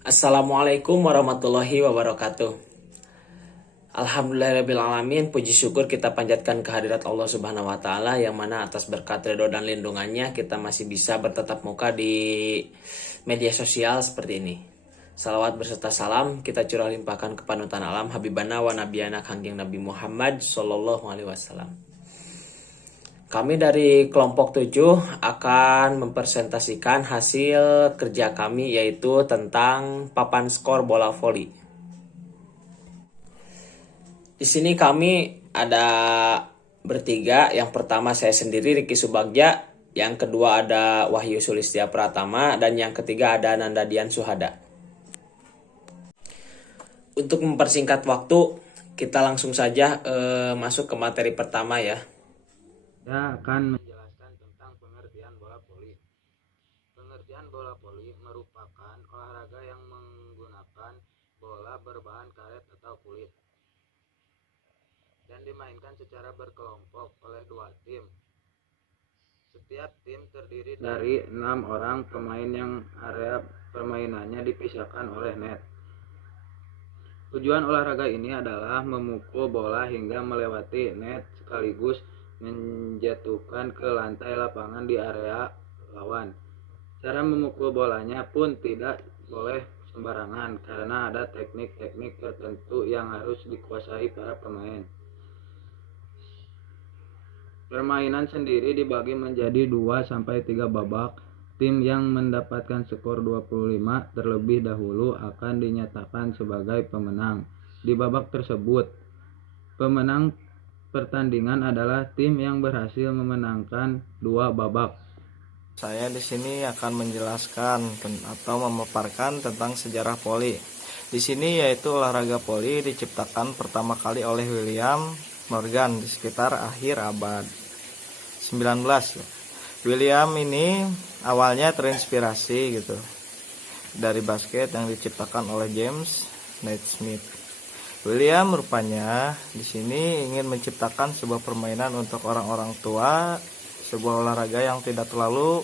Assalamualaikum warahmatullahi wabarakatuh. Alhamdulillahirrahmanirrahim. Puji syukur kita panjatkan kehadirat Allah Subhanahu wa Ta'ala, yang mana atas berkat ridho dan lindungannya kita masih bisa bertatap muka di media sosial seperti ini. Salawat berserta salam kita curah limpahkan ke panutan alam Habibana wa Nabiyana Kangjeng Nabi Muhammad Sallallahu Alaihi Wasallam. Kami dari kelompok 7 akan mempresentasikan hasil kerja kami, yaitu tentang papan skor bola voli. Di sini kami ada bertiga. Yang pertama saya sendiri, Riki Subagja. Yang kedua ada Wahyu Sulistia Pratama. Dan yang ketiga ada Nanda Dian Suhada. Untuk mempersingkat waktu, kita langsung saja masuk ke materi pertama ya. Saya akan menjelaskan tentang pengertian bola voli. Pengertian bola voli merupakan olahraga yang menggunakan bola berbahan karet atau kulit dan dimainkan secara berkelompok oleh dua tim. Setiap tim terdiri dari 6 orang pemain yang area permainannya dipisahkan oleh net. Tujuan olahraga ini adalah memukul bola hingga melewati net sekaligus menjatuhkan ke lantai lapangan di area lawan. Cara memukul bolanya pun tidak boleh sembarangan karena ada teknik-teknik tertentu yang harus dikuasai para pemain. Permainan sendiri dibagi menjadi 2-3 babak. Tim yang mendapatkan skor 25 terlebih dahulu akan dinyatakan sebagai pemenang. Di babak tersebut, pemenang pertandingan adalah tim yang berhasil memenangkan 2 babak. Saya di sini akan menjelaskan atau memaparkan tentang sejarah voli. Di sini yaitu olahraga voli diciptakan pertama kali oleh William Morgan di sekitar akhir abad 19. William ini awalnya terinspirasi dari basket yang diciptakan oleh James Naismith. William rupanya di sini ingin menciptakan sebuah permainan untuk orang-orang tua, sebuah olahraga yang tidak terlalu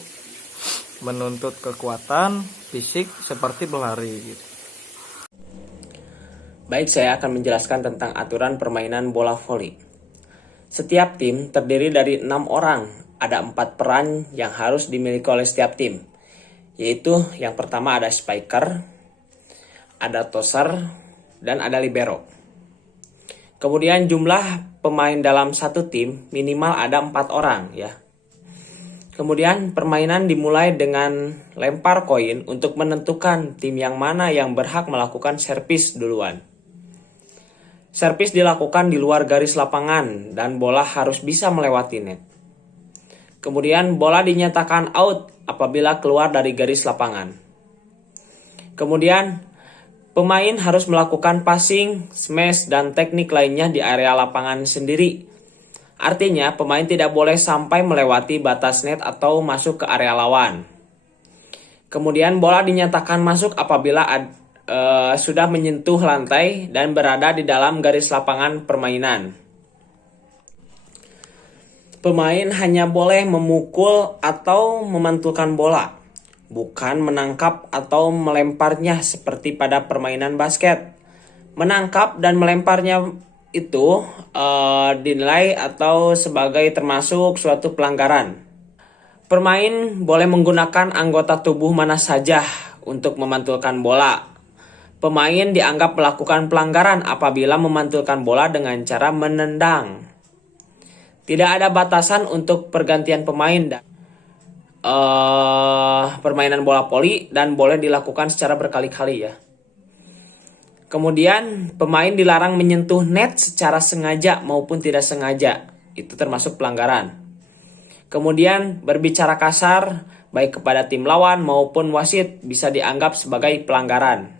menuntut kekuatan fisik seperti berlari Baik, saya akan menjelaskan tentang aturan permainan bola voli. Setiap tim terdiri dari 6 orang. Ada 4 peran yang harus dimiliki oleh setiap tim, yaitu yang pertama ada spiker, ada tosser, dan ada libero. Kemudian jumlah pemain dalam satu tim minimal ada 4 orang ya. Kemudian permainan dimulai dengan lempar koin untuk menentukan tim yang mana yang berhak melakukan servis duluan. Servis dilakukan di luar garis lapangan dan bola harus bisa melewati net. Kemudian bola dinyatakan out apabila keluar dari garis lapangan. Kemudian pemain harus melakukan passing, smash, dan teknik lainnya di area lapangan sendiri. Artinya pemain tidak boleh sampai melewati batas net atau masuk ke area lawan. Kemudian bola dinyatakan masuk apabila sudah menyentuh lantai dan berada di dalam garis lapangan permainan. Pemain hanya boleh memukul atau memantulkan bola, bukan menangkap atau melemparnya seperti pada permainan basket. Menangkap dan melemparnya itu dinilai atau sebagai termasuk suatu pelanggaran. Pemain boleh menggunakan anggota tubuh mana saja untuk memantulkan bola. Pemain dianggap melakukan pelanggaran apabila memantulkan bola dengan cara menendang. Tidak ada batasan untuk pergantian pemain permainan bola voli dan boleh dilakukan secara berkali-kali ya. Kemudian pemain dilarang menyentuh net secara sengaja maupun tidak sengaja. Itu termasuk pelanggaran. Kemudian berbicara kasar baik kepada tim lawan maupun wasit bisa dianggap sebagai pelanggaran.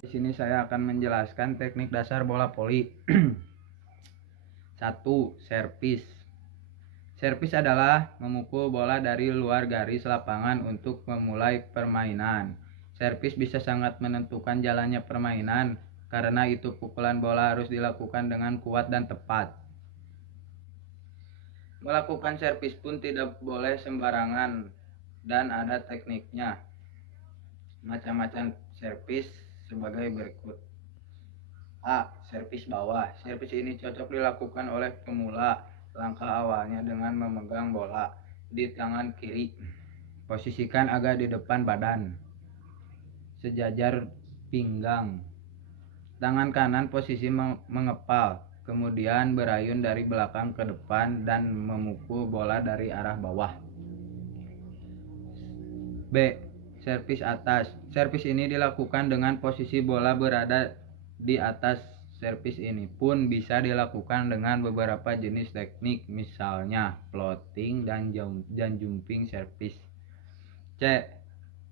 Di sini saya akan menjelaskan teknik dasar bola voli. 1. Servis. Servis adalah memukul bola dari luar garis lapangan untuk memulai permainan. Servis bisa sangat menentukan jalannya permainan, karena itu pukulan bola harus dilakukan dengan kuat dan tepat. Melakukan servis pun tidak boleh sembarangan dan ada tekniknya. Macam-macam servis sebagai berikut. A. Servis bawah. Servis ini cocok dilakukan oleh pemula. Langkah awalnya dengan memegang bola di tangan kiri. Posisikan agak di depan badan, sejajar pinggang. Tangan kanan posisi mengepal, kemudian berayun dari belakang ke depan dan memukul bola dari arah bawah. B. Servis atas. Servis ini dilakukan dengan posisi bola berada di atas. Servis ini pun bisa dilakukan dengan beberapa jenis teknik, misalnya floating dan jumping service. C.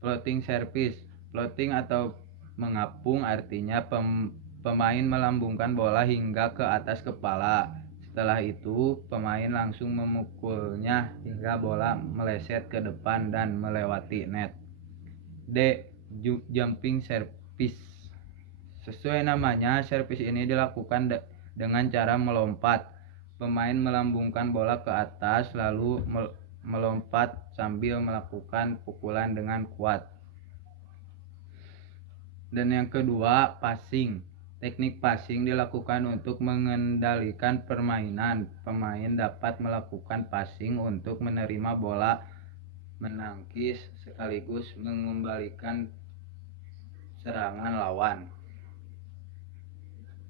Floating service. Floating atau mengapung artinya pemain melambungkan bola hingga ke atas kepala. Setelah itu, pemain langsung memukulnya hingga bola meleset ke depan dan melewati net. D. Jumping service. Sesuai namanya, servis ini dilakukan dengan cara melompat. Pemain melambungkan bola ke atas lalu melompat sambil melakukan pukulan dengan kuat. Dan yang kedua, passing. Teknik passing dilakukan untuk mengendalikan permainan. Pemain dapat melakukan passing untuk menerima bola, menangkis, sekaligus mengembalikan serangan lawan.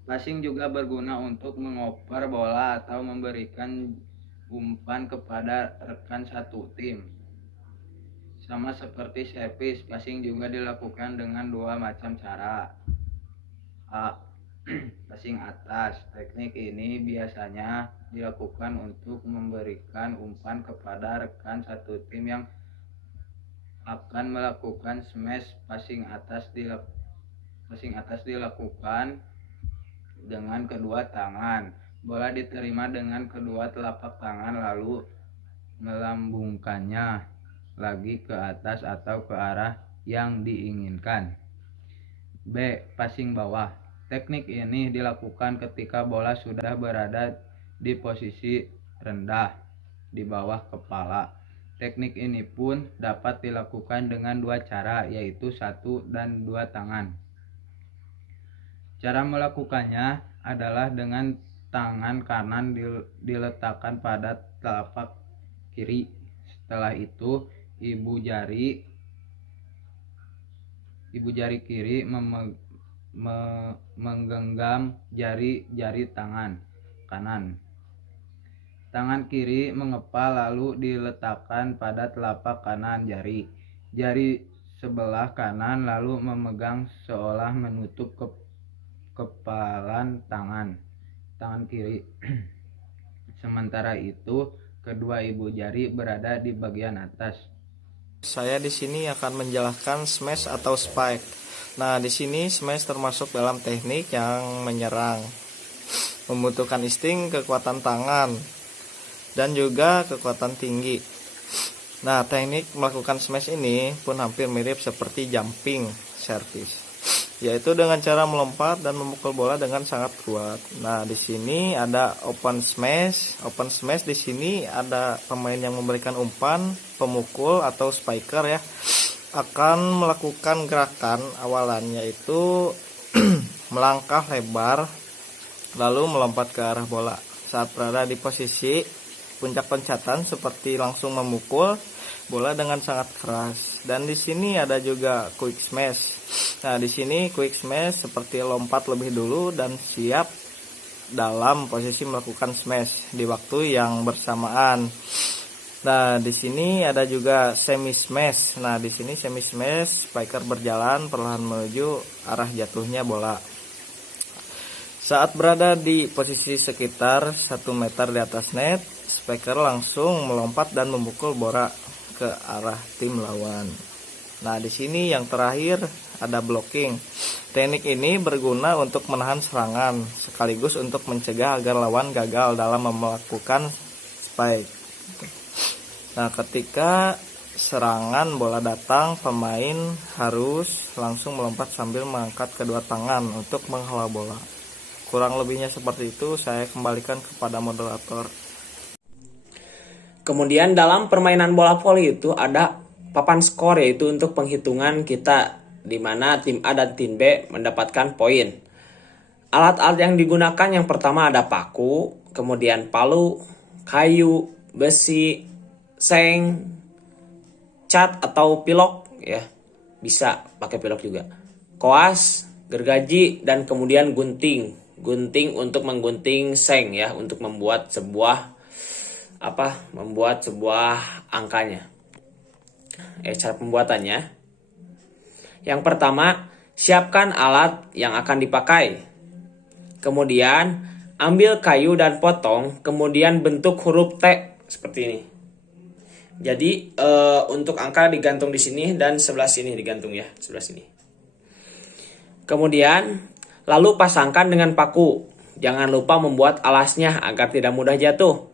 Passing juga berguna untuk mengoper bola atau memberikan umpan kepada rekan satu tim. Sama seperti servis, passing juga dilakukan dengan dua macam cara. A. Passing atas. Teknik ini biasanya dilakukan untuk memberikan umpan kepada rekan satu tim yang akan melakukan smash. Passing atas dilakukan dengan kedua tangan. Bola diterima dengan kedua telapak tangan lalu melambungkannya lagi ke atas atau ke arah yang diinginkan. B. Passing bawah. Teknik ini dilakukan ketika bola sudah berada di posisi rendah di bawah kepala. Teknik ini pun dapat dilakukan dengan dua cara, yaitu satu dan dua tangan. Cara melakukannya adalah dengan tangan kanan diletakkan pada telapak kiri. Setelah itu, ibu jari kiri menggenggam jari tangan kanan. Tangan kiri mengepal lalu diletakkan pada telapak kanan jari. Jari sebelah kanan lalu memegang seolah menutup kepalan tangan kiri. Sementara itu, kedua ibu jari berada di bagian atas. Saya di sini akan menjelaskan smash atau spike. Nah, di sini smash termasuk dalam teknik yang menyerang, membutuhkan insting, kekuatan tangan, dan juga kekuatan tinggi. Nah, teknik melakukan smash ini pun hampir mirip seperti jumping service, yaitu dengan cara melompat dan memukul bola dengan sangat kuat. Nah, di sini ada open smash. Open smash di sini ada pemain yang memberikan umpan, pemukul atau spiker ya, akan melakukan gerakan awalannya yaitu melangkah lebar lalu melompat ke arah bola. Saat berada di posisi puncak loncatan seperti langsung memukul bola dengan sangat keras. Dan di sini ada juga quick smash. Nah, di sini quick smash seperti lompat lebih dulu dan siap dalam posisi melakukan smash di waktu yang bersamaan. Nah, di sini ada juga semi smash. Nah, di sini semi smash, spiker berjalan perlahan menuju arah jatuhnya bola. Saat berada di posisi sekitar 1 meter di atas net, spiker langsung melompat dan memukul bola ke arah tim lawan. Nah, di sini yang terakhir ada blocking. Teknik ini berguna untuk menahan serangan sekaligus untuk mencegah agar lawan gagal dalam melakukan spike. Nah, ketika serangan bola datang, pemain harus langsung melompat sambil mengangkat kedua tangan untuk menghalau bola. Kurang lebihnya seperti itu, saya kembalikan kepada moderator. Kemudian dalam permainan bola voli itu ada papan skor, yaitu untuk penghitungan kita di mana tim A dan tim B mendapatkan poin. Alat-alat yang digunakan yang pertama ada paku, kemudian palu, kayu, besi, seng, cat atau pilok ya. Bisa pakai pilok juga. Koas, gergaji, dan kemudian gunting. Gunting untuk menggunting seng ya, untuk membuat sebuah angkanya. Cara pembuatannya. Yang pertama, siapkan alat yang akan dipakai. Kemudian, ambil kayu dan potong, kemudian bentuk huruf T seperti ini. Jadi, untuk angka digantung di sini dan sebelah sini digantung ya, sebelah sini. Kemudian, lalu pasangkan dengan paku. Jangan lupa membuat alasnya agar tidak mudah jatuh.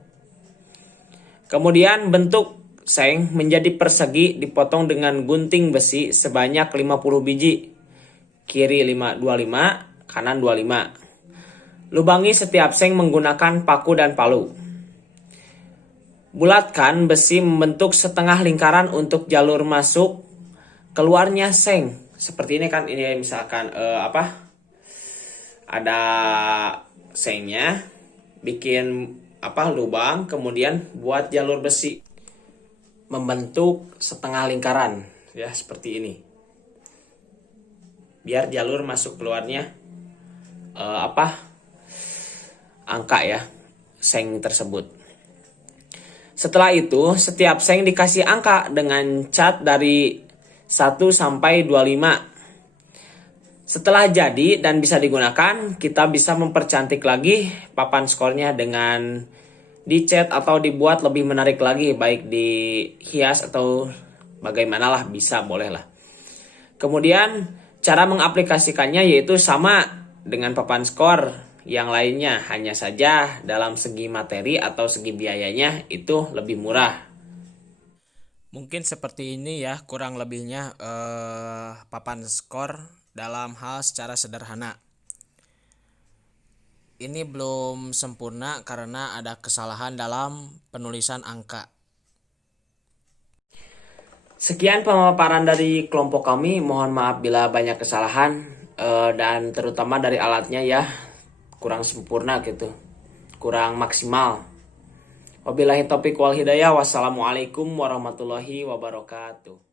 Kemudian bentuk seng menjadi persegi dipotong dengan gunting besi sebanyak 50 biji. Kiri 25, kanan 25. Lubangi setiap seng menggunakan paku dan palu. Bulatkan besi membentuk setengah lingkaran untuk jalur masuk keluarnya seng. Seperti ini kan, ini misalkan ada sengnya, bikin lubang, kemudian buat jalur besi membentuk setengah lingkaran ya, seperti ini, biar jalur masuk keluarnya angka ya, seng tersebut. Setelah itu setiap seng dikasih angka dengan cat dari 1 sampai 25. Setelah jadi dan bisa digunakan, kita bisa mempercantik lagi papan skornya dengan dicat atau dibuat lebih menarik lagi, baik dihias atau bagaimanalah, bisa, boleh lah. Kemudian cara mengaplikasikannya yaitu sama dengan papan skor yang lainnya, hanya saja dalam segi materi atau segi biayanya itu lebih murah. Mungkin seperti ini ya kurang lebihnya papan skor dalam hal secara sederhana. Ini belum sempurna karena ada kesalahan dalam penulisan angka. Sekian pemaparan dari kelompok kami. Mohon maaf bila banyak kesalahan dan terutama dari alatnya ya kurang sempurna gitu, kurang maksimal. Wabillahi taufiq wal hidayah. Wassalamualaikum warahmatullahi wabarakatuh.